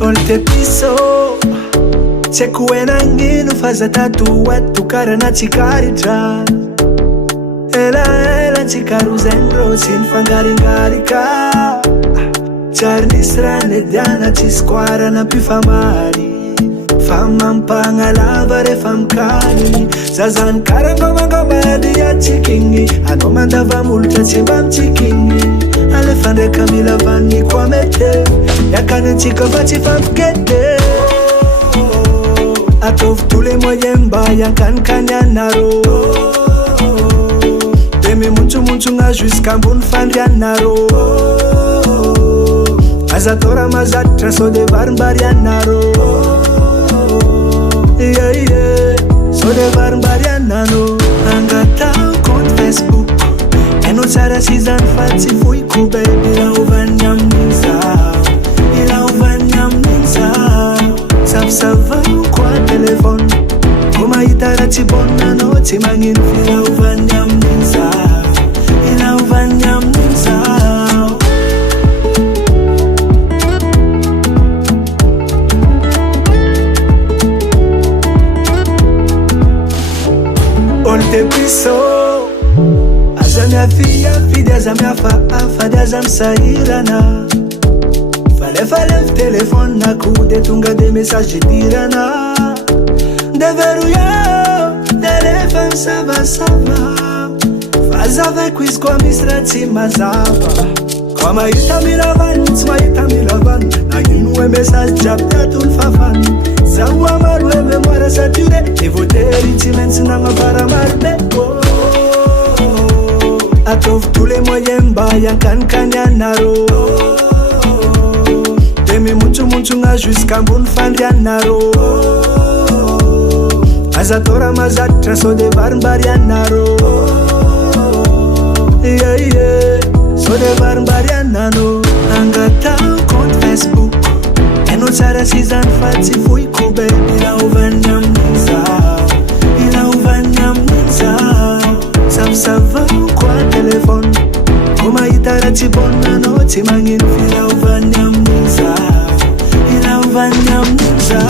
Olte piso Tsekuenangino faza tatuetu karana chikaritra Ela chikaruzendro sinfangaringarika Charnisrane diana chisquara na pifamari Famampanga lava re famkani Zazan karangomangomadi ya chikingi Anomandava multa chimbam chikingi Alefandre Camila Vanny kwa mete Yakane chikavachi famkete Atov tous les moyens ba yankan kanyanaro Demi munchu nga jusqu'à bon fandianaro Azatora mazatra so de barbarianaro Yeah yeah So de barbarianaro Angata compte Facebook Eno tsara sizan fatsi fui ku baby La uvanyam ninza Sapsava kwa telefon Kuma itara chibona no chimangin fila uvanyam ninza Ila uvanyam ninza Olte piso Azamia fia fide azamia fade azam sairana Fale telefone na kude tunga de message dirana Deveruia telefone sava Faz avec quiz kwa mistrati mazava Kwa maita miravan, tsmaita miravan Na yinu message chapta tul fafan Zawa marwe memoire saturé Et voteri timensi na mavara marbe Atov tous les moyens ba yankan kanyanaro Demi munchu nga jusqu'à bon fandianaro Azatora mazatra so de barbarianaro Yeah yeah So de barbarianaro Angata compte Facebook Eno tsara sizan fatsi fui ku baby La uvanyam ninza Ila uvanyam ninza Sapsava kwa telefon Kuma itara chibona no chimangin fila uvanyam ninza Ila uvanyam ninza